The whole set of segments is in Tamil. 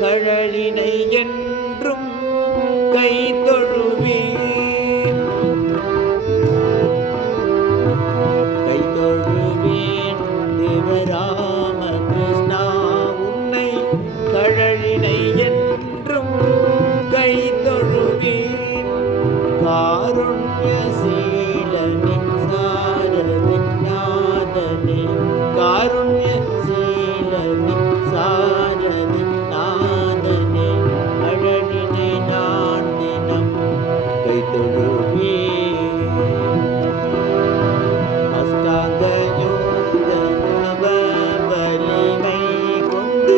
கழலினை என்றும் கை தொழுவேன் தேவராம கிருஷ்ணா உன்னை கழலினை என்றும் கை தொழுவேன் காருண்ய சீலனே சாரதி நாதனே காருண்ய சீலனே சாரதி நாதனே கழலினை நான் தினம் கை தொழுவேன் அஷ்டாங்க யோக தவ வலிமை கொண்டு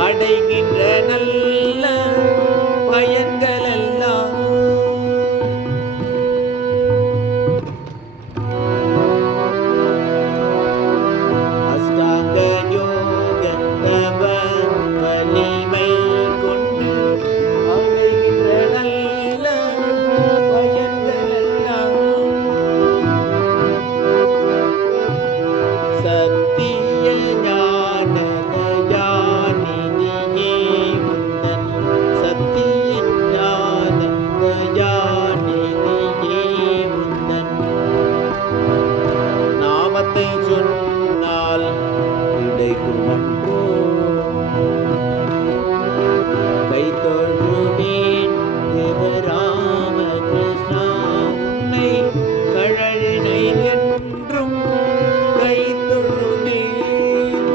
அடைகின்ற நல்ல பயன்களெல்லாம் அஷ்டாங்க யோக தவ வலிமை கொண்டு அடைகின்ற நல்ல பயன்களெல்லாம் சத்திய ஞான தயாநிதியே உந்தன் சத்திய ஞான தயாநிதியே உந்தன் நாமத்தை சொன்னால் கிடைக்குமன்றோ கை தொழுவேன் தேவராம கிருஷ்ணா உன்னை கழலினை என்றும் கை தொழுவேன்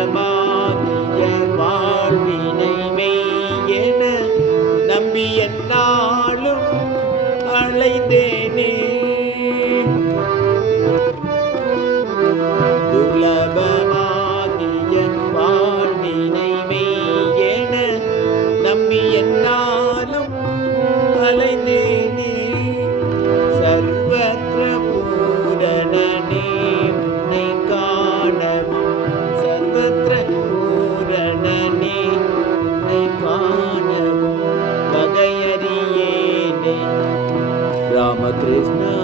துர்லபமாகிய வாழ்வினை மெய்யென நம்பி என்னாலும் அழைந்தேனே துர்லபமாகிய வாழ்வினை மெய்யென நம்பி என்னாலும் அலைந்தேனே சர்வத்ர பூரணனே உன்னை காணவும் சர்வத்ர பூரணனே உன்னை காணவும் வகையறியேனே ராமகிருஷ்ணா